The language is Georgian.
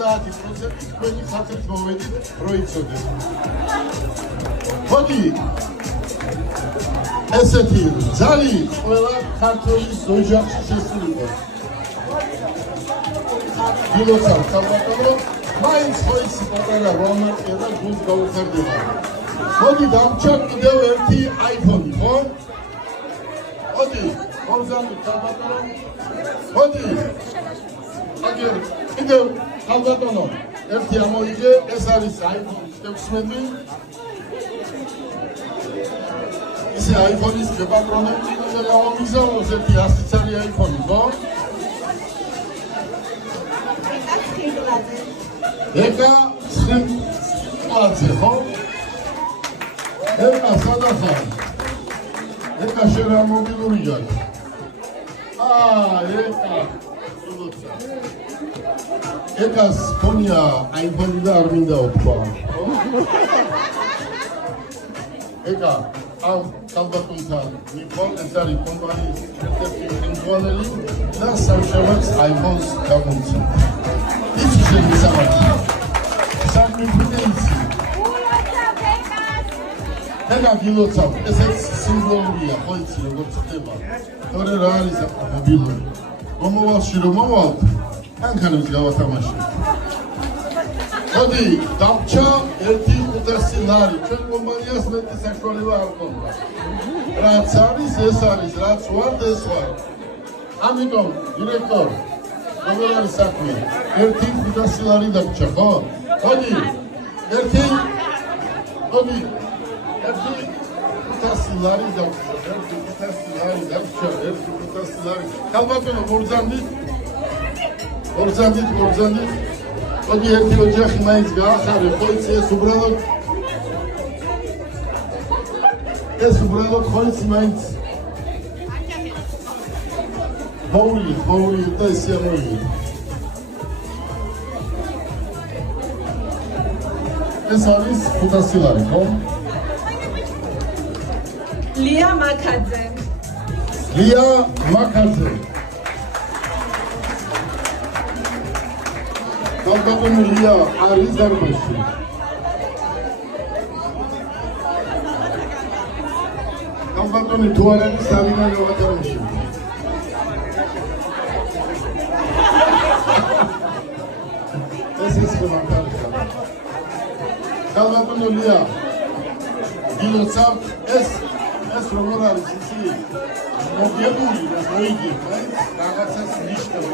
50% თქვენი ხალხით მოვედით, როიცოდეთ. მოდი ესეთი ძალი ყველა ქართლის ოჯახში შესულიყო. გილოცავ საბატონო, მაინც ხო ისი პატარა რომანტიკა და გულს გაუხარდება. მოდი დამჭა კიდევ ერთი iPhone-ი, ხო? მოდი, მომზადოთ საბატონო. მოდი. აგერ კიდევ საბატონო, ერთი ამოიგე, ეს არის iPhone 16. ისე iPhone-ის გეპატრონებთ და გავამიგზავნოს ერთი 100 წელი iPhone-ი, ხო? ეკა სხემლაძე, ხო? ეკა სადახარ? ეკა შენ რა მობილური ჯარი? ეკა ეკას ფონია iPhone-ი და არ მინდა თქვა. ეკა ამ კალბატონთან მიყოლ ეს არის კომპანიის ერთ-ერთი მფლობელი და სამშაბათს iPhone-ს გამომცემ. ის შემოსავალი. სამიფუნეიცი. ეკა გილოცავ, ესეც სიმბოლურია, ხო იცი როგორ ხდება. თორე რა არის მობილური. მომავალში რომ მოვალთ, ანქანებს გავათამაშებთ. მოდი, დავჭა ერთი 500 ლარი, ჩვენ კომპანიას მეტი საშუალება არ ქონდა. რაც არის, ეს არის, რაც ვარ, ეს ვარ. ამიტომ, დირექტორ, როგორ არის საქმე? ერთი 500 ლარი დავჭა, ხო? მოდი, ერთი 500 ლარი დავჭა, ერთი 500 ლარი დავჭა, ერთი 500 ლარი. ქალბატონო, მოგზავნით? მოგზავნით. მოდი ერთი ოჯახი მაინც გაახარე, ხო იცი ეს უბრალოდ ხო იცი მაინც მოვლით და ისე ამოვიდეთ. ეს არის 500 ლარი, ხო? ლია მაკაძე. კალბატონი ლია არის დარბაზში. კალბატონი თუ არ არის სამიდან გავათამაში. ეს ის კომენტარია. კალბატონი ლია გილოცავ ეს როგორ არის იცი? მოგებული და მოიგი, რაიცი რაღაცას ნიშნავს.